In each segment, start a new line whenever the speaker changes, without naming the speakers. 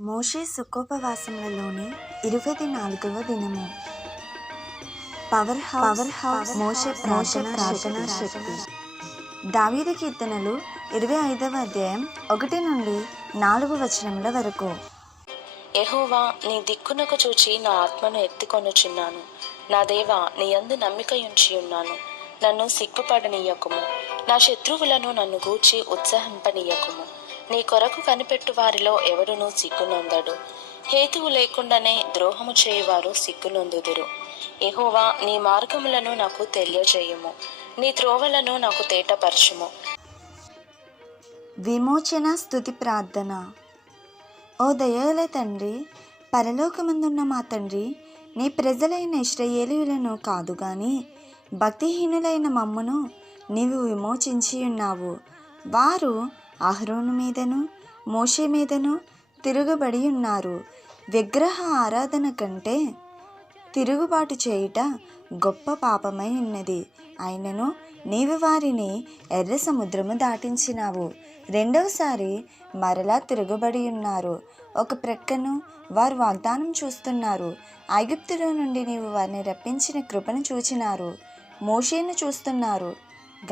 మోషే సుఖోపవాసములలోని ఇరవై నాలుగవ దినము. పవర్ పవర్ హౌస్ మోషే మోషే ప్రార్థనా శక్తి. దావీదు కీర్తనలు ఇరవై ఐదవ అధ్యాయం ఒకటి నుండి నాలుగు వచనముల వరకు.
యెహోవా నీ దిక్కునకు చూచి నా ఆత్మను ఎత్తుకొనుచున్నాను. నా దేవా నీ యందు నమ్మిక ఉంచి ఉన్నాను నన్ను సిగ్గుపడనీయకుము. నా శత్రువులను నన్ను గూర్చి ఉత్సాహింపనీయకుము. నీ కొరకు కనిపెట్టు వారిలో ఎవడునూ సిగ్గునొందడు. హేతువు లేకుండానే ద్రోహము చేయువారు సిగ్గునొందుదురు. ఎహోవా నీ మార్గములను నాకు తెలియజేయుము. నీ త్రోవలను నాకు తేటపరచుము.
విమోచన స్థుతి ప్రార్థన. ఓ దయాల తండ్రి పరలోకమందున్న మా తండ్రి నీ ప్రజలైన ఇష్టయేలులను కాదు గాని భక్తిహీనులైన మమ్మును నీవు విమోచించి ఉన్నావు వారు అహరోను మీదను మోషే మీదను తిరుగుబడి ఉన్నారు. విగ్రహ ఆరాధన కంటే తిరుగుబాటు చేయుట గొప్ప పాపమై ఉన్నది. అయినను నీవు వారిని ఎర్ర సముద్రము దాటించినావు. రెండవసారి మరలా తిరుగుబడి ఉన్నారు. ఒక ప్రక్కను వారు వాగ్దానం చూస్తున్నారు. ఐగుప్తులో నుండి నీవు వారిని రప్పించిన కృపను చూచినారు. మోషేను చూస్తున్నారు.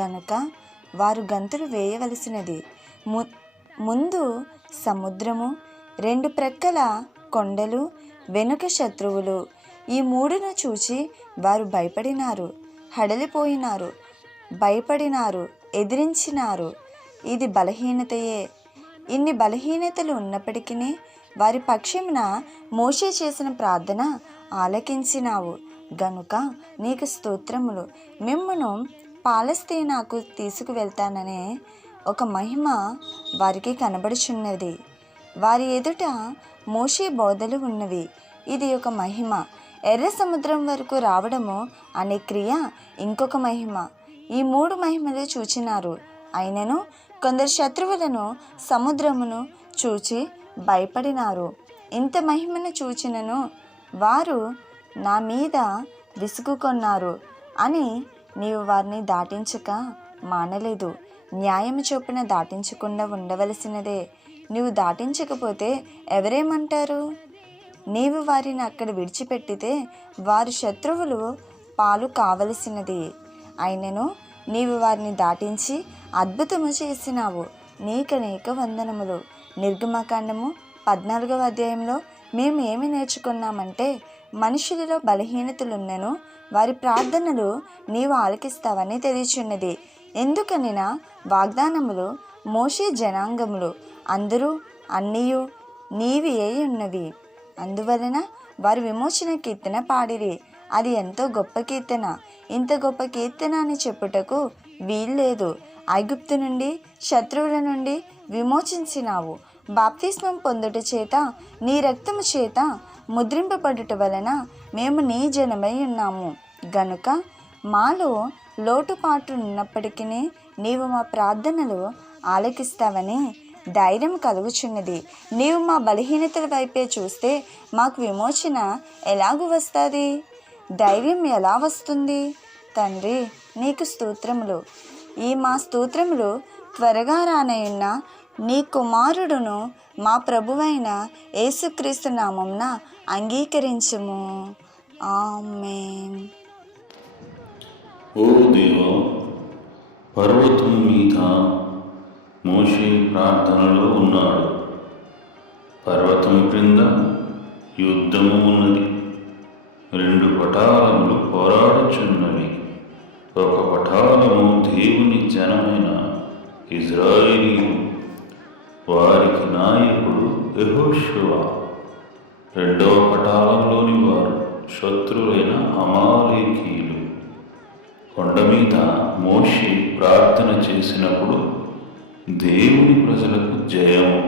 గనుక వారు గంతులు వేయవలసినది. ము ముందు సముద్రము రెండు ప్రక్కల కొండలు వెనుక శత్రువులు. ఈ మూడును చూచి వారు భయపడినారు హడలిపోయినారు భయపడినారు ఎదిరించినారు. ఇది బలహీనతయే. ఇన్ని బలహీనతలు ఉన్నప్పటికీ వారి పక్షమున మోషే చేసిన ప్రార్థన ఆలకించినావు. గనుక నీకు స్తోత్రములు. మిమ్మను పాలస్తీనాకు తీసుకువెళ్తాననే ఒక మహిమ వారికి కనబడుచున్నది. వారి ఎదుట మోషే బోధలు ఉన్నవి. ఇది ఒక మహిమ. ఎర్ర సముద్రం వరకు రావడము అనే క్రియ ఇంకొక మహిమ. ఈ మూడు మహిమలు చూచినారు. అయినను కొందరు శత్రువులను సముద్రమును చూచి భయపడినారు. ఇంత మహిమను చూచినను వారు నా మీద విసుగుకొన్నారు అని నీవు వారిని దాటించక మానలేదు. న్యాయము చొప్పున దాటించకుండా ఉండవలసినదే. నీవు దాటించకపోతే ఎవరేమంటారు? నీవు వారిని అక్కడ విడిచిపెట్టితే వారి శత్రువులు పాలు కావలసినది. అయినను నీవు వారిని దాటించి అద్భుతము చేసినావు. నీకనేక వందనములు. నిర్గమకాండము పద్నాలుగవ అధ్యాయంలో మేము ఏమి నేర్చుకున్నామంటే మనుషులలో బలహీనతలున్నను వారి ప్రార్థనలు నీవు ఆలకిస్తావని తెలియచున్నది. ఎందుకనినా వాగ్దానములు మోషే జనాంగములు. అందరూ అన్నీయు నీవి అయి ఉన్నవి. అందువలన వారి విమోచన కీర్తన పాడిరి. అది ఎంతో గొప్ప కీర్తన. ఇంత గొప్ప కీర్తన అని చెప్పుటకు వీల్లేదు ఐగుప్తు నుండి శత్రువుల నుండి విమోచించినావు. బాప్తిస్మం పొందుట చేత నీ రక్తము చేత ముద్రింపబడుట వలన మేము నీ జనమై ఉన్నాము. గనుక మాలో లోటుపాటు ఉన్నప్పటికీ నీవు మా ప్రార్థనలు ఆలకిస్తావని ధైర్యం కలుగుచున్నది. నీవు మా బలహీనతల వైపే చూస్తే మాకు విమోచన ఎలాగూ వస్తుంది? ధైర్యం ఎలా వస్తుంది? తండ్రి నీకు స్తోత్రములు. ఈ మా స్తోత్రములు త్వరగా రానయున్న నీ కుమారుడును మా ప్రభువైన యేసుక్రీస్తు నామంన అంగీకరించము. ఆమె
ఓ దేవా పర్వతం మీద మోషే ప్రార్థనలో ఉన్నాడు. పర్వతం క్రింద యుద్ధము ఉన్నది. రెండు పటాలములు పోరాడుచున్నవి. ఒక పటాలము దేవుని జనమైన ఇజ్రాయేలీలు వారికి నాయకుడు యహోశివా రెండవ పటాలంలోని వారు శత్రువులైన అమాలేకీయులు. కొండ మీద మోషి ప్రార్థన చేసినప్పుడు దేవుని ప్రజలకు జయం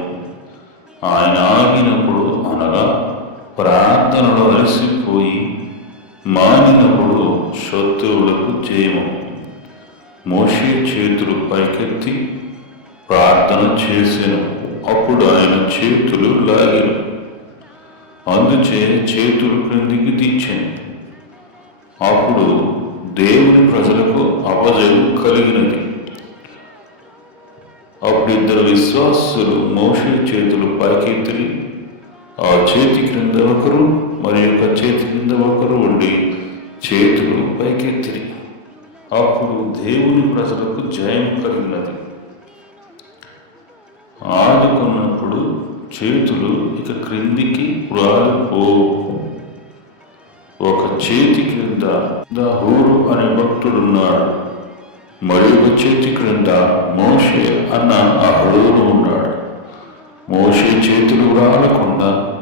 ఆయన ఆగినప్పుడు అనగా ప్రార్థనలో అలసిపోయి మానినప్పుడు శత్రువులకు జయము. మోషే చేతులు పైకెత్తి ప్రార్థన చేసాను. అప్పుడు ఆయన చేతులు లాగారు అందుచే చేతులు క్రిందికి తీర్చాను. అప్పుడు దేవుని ప్రజలకు అపజయం కలిగినది. అప్పుడు ఇద్దరు విశ్వాసులు మోషే చేతులు పైకెత్తి ఆ చేతి క్రింద ఒకరు మరి యొక్క చేతి క్రింద ఒకరు ఉండి చేతులు పైకెత్తిరి అప్పుడు దేవుని ప్రజలకు జయం కలిగినది. ఆడుకున్నప్పుడు చేతులు ఇక క్రిందికి రాలిపో ఒక చేతి క్రింద దహూరు అనే భక్తుడున్నాడు. మరి ఒక చేతి క్రింద మోషే అన్న అహూరు ఉన్నాడు. మోషే చేతులు రాలకుండా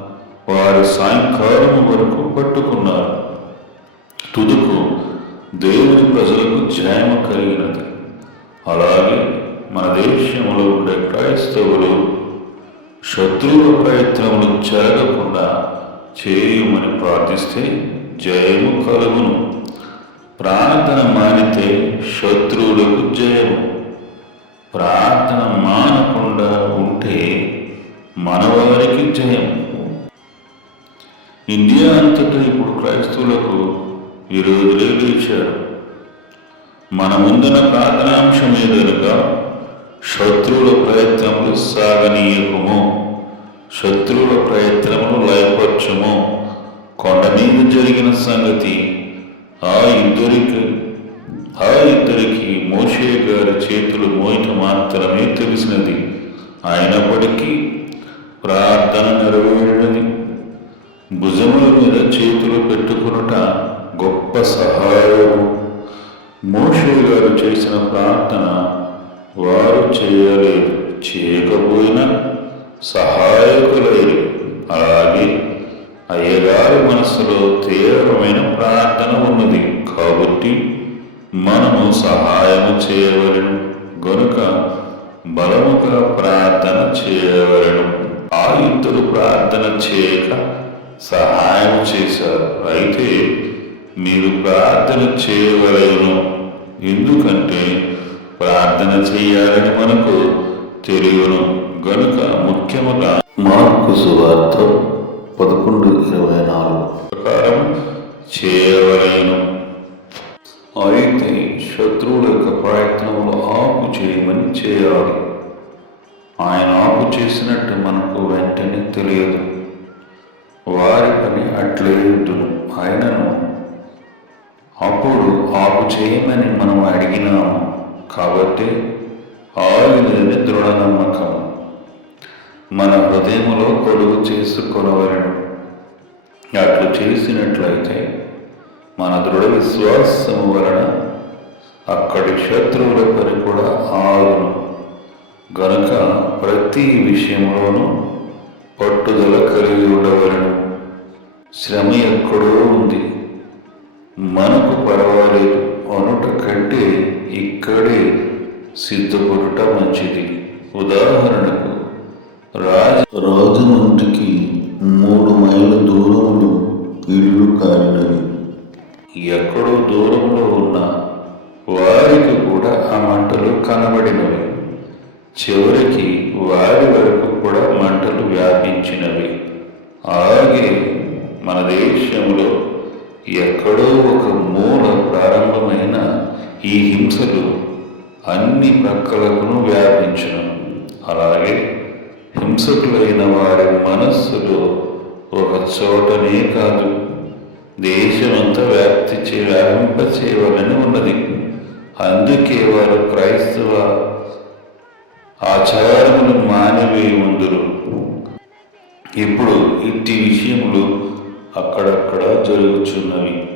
వారి సాయంకాలం వరకు పట్టుకున్నారు. తుదుకు దేవుని ప్రజలకు జయమ కలిగినది. అలాగే మన దేశంలో ఉండే క్రైస్తవులు శత్రువుల ప్రయత్నములు జరగకుండా చేయమని ప్రార్థిస్తే జయము కలుగును. ప్రార్థన మానితే శత్రువులకు జయము. ప్రార్థన మానకుండా ఉంటే మనవారికి జయం ఇండియా అంతటా ఇప్పుడు క్రైస్తవులకు ఈరోజు లేచారు. మన ముందున ప్రార్థనాంశం ఏదనగా శత్రువుల ప్రయత్నం శత్రువుల ప్రయత్నమును లయపరచము. కొండ మీద జరిగిన సంగతి ఆ ఇద్దరికి ఆ ఇద్దరికి మోషే గారి చేతులు మోయట మాత్రమే తెలిసినది. అయినప్పటికీ ప్రార్థన నెరవేరినది. భుజముల మీద చేతులు పెట్టుకునుట గొప్ప సహాయము. మోషే గారు చేసిన ప్రార్థన వారు చేయలేదు. చేయకపోయినా సహాయకులై అలాగే అయ్యగారి మనసులో తీవ్రమైన ప్రార్థన ఉన్నది. కాబట్టి మనము సహాయము చేయవలను. గనుక బలముగా ప్రార్థన చేయవలను. ఆ ఇద్దరు ప్రార్థన చేయక సహాయం చేశారు. అయితే మీరు ప్రార్థన చేయవలను. ఎందుకంటే ప్రార్థన చేయాలని మనకు తెలియను. గనుక ముఖ్యముగా మార్కు సువార్త పదకొండు ఇరవై నాలుగు. ప్రకారం చేయవలను. అయితే శత్రువుల యొక్క ప్రయత్నములు ఆపు చేయమని చేయాలి. ఆయన ఆపు చేసినట్టు మనకు వెంటనే తెలియదు. వారి పని అట్లే ఉండును. ఆయనను అప్పుడు ఆపు చేయమని మనం అడిగినాము. కాబట్టి ఆగినది దృఢ నమ్మకం మన హృదయములో కొలువు చేసుకొనవలను. అట్లు చేసినట్లయితే మన దృఢ విశ్వాసము వలన అక్కడి శత్రువుల పని కూడా ఆగును. గనక ప్రతి విషయంలోనూ పట్టుదల కలిగి ఉండవలను. శ్రమ ఎక్కడో ఉంది. మనకు పర్వాలేదు. అనుట కంటే ఇక్కడే సిద్ధపడుట మంచిది. ఉదాహరణకు దూరంలో ఉన్న వారికి కూడా ఆ మంటలు కనబడినవి. చివరికి వారి వరకు కూడా మంటలు వ్యాపించినవి. అలాగే మన దేశంలో ఎక్కడో ఒక మూల ప్రారంభమైన ఈ హింసలు అన్ని ప్రక్కలకు వ్యాపించను. అలాగే హింసకులైన వారి మనస్సులో ఒక చోటనే కాదు. దేశమంతా వ్యాప్తి చే వ్యాపింప చేయవలని ఉన్నది. అందుకే వారు క్రైస్తవ ఆచారములు మానివేయి ఉందరు ఇప్పుడు ఇట్టి విషయములు అక్కడక్కడ జరుగుచున్నవి.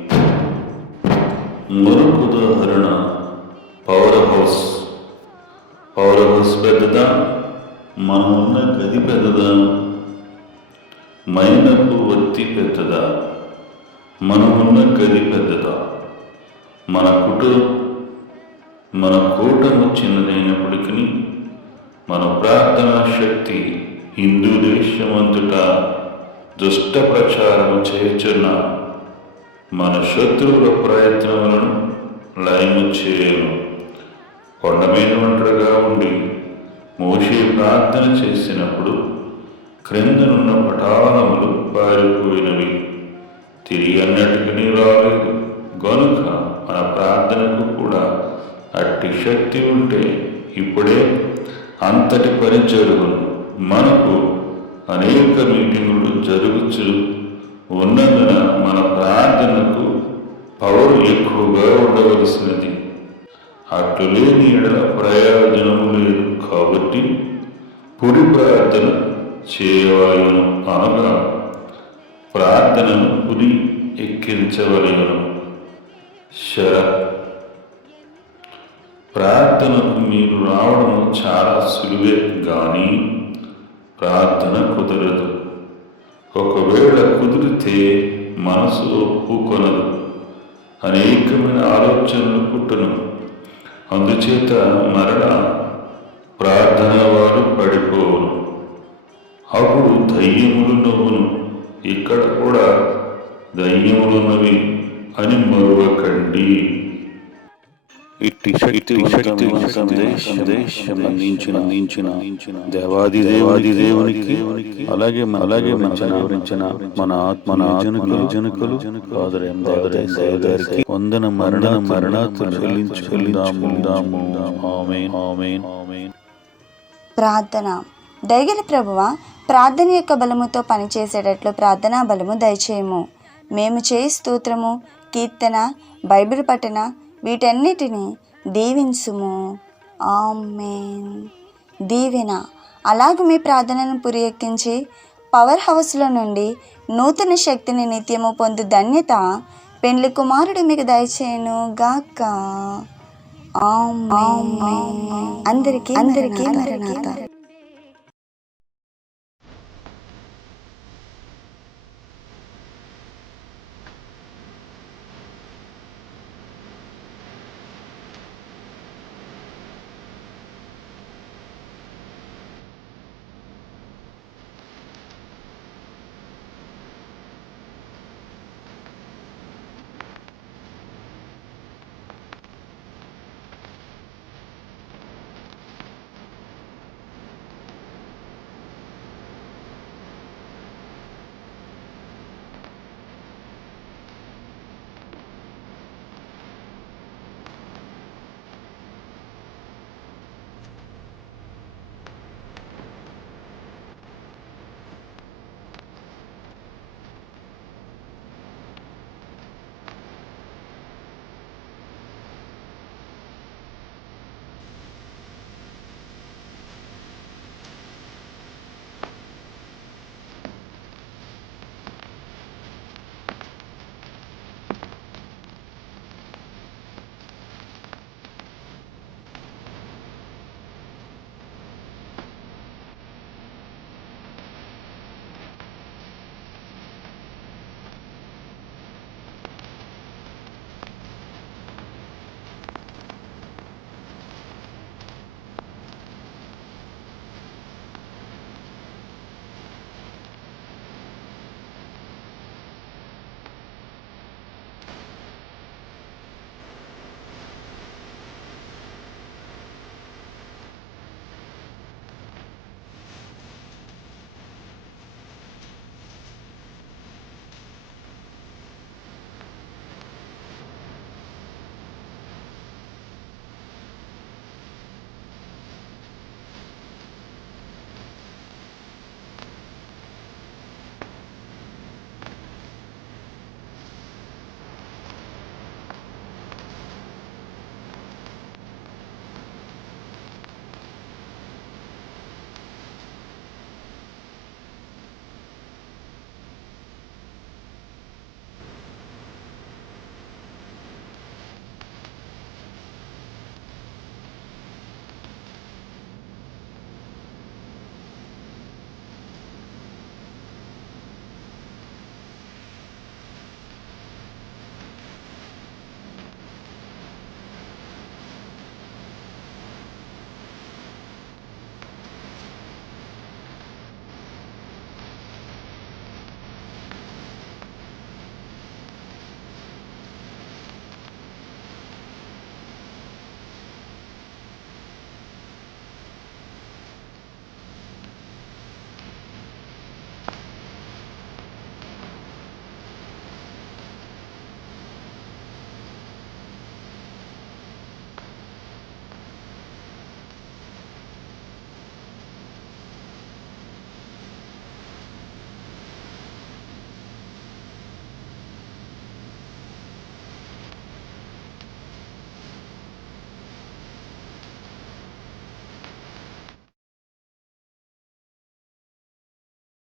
మరొక ఉదాహరణ పవర్ హౌస్. పవర్ హౌస్ పెద్దదా మనం ఉన్న గది పెద్దదా. మైనపు వత్తి పెద్దదా. మనమున్న గది పెద్దదా. మన కుటుంబం మన కూటము చిన్నదైనప్పటికీ మన ప్రార్థనా శక్తి హిందూ దేశమంతటా దుష్ట ప్రచారం చేయుచున్న మన శత్రువుల ప్రయత్నములను లయము చేయను. కొండ మీద ఒంటరిగా ఉండి మోషే ప్రార్థన చేసినప్పుడు క్రిందనున్న పటాలములు పారిపోయినవి. తిరిగి అన్నట్టుకుని రాలేదు. గనుక మన ప్రార్థనకు కూడా అట్టి శక్తి ఉంటే ఇప్పుడే అంతటి పని జరుగును. మనకు అనేక మీటింగులు జరుగుచు. ఉన్నందున మన ప్రార్థనకు పవర్ ఎక్కువగా ఉండవలసినది. అటు లేని ఎడల ప్రయోజనము లేదు కాబట్టి పురి ప్రార్థన చేయవాలను అనగా ప్రార్థనను పురి ఎక్కించవలను. శర. ప్రార్థనకు మీరు రావడం చాలా సులువే కానీ ప్రార్థన కుదరదు. ఒకవేళ కుదిరితే మనసు ఒప్పుకొనదు. అనేకమైన ఆలోచనలు పుట్టను. అందుచేత మరణ ప్రార్థన వారు పడిపోవును. అప్పుడు దయ్యములు నవ్వును. ఇక్కడ కూడా దయ్యములున్నవి అని మరువకండి.
ఇట్టి దేవాది దేవాది దేవునికి అలాగే అలాగే మన వివరించిన మన ఆత్మ జనుకులు జనుకులు ఫాదర్ ఎం దేవదేశాయ గారికి వందన మరణ చెల్లించుకుందాము.
ప్రార్థన. దయగల ప్రభువ ప్రార్థన యొక్క బలముతో పనిచేసేటట్లు ప్రార్థనా బలము దయచేయము. మేము చేయి స్తోత్రము కీర్తన బైబిల్ పఠన వీటన్నిటిని దీవించుము. ఆమెన్. దీవెన. అలాగ మీ ప్రార్థనను పురియెక్కించి పవర్ హౌస్లో నుండి నూతన శక్తిని నిత్యము పొందు ధన్యత పెండ్లి కుమారుడు మీకు దయచేయను గాక. అందరికీ అందరికీ మరణాత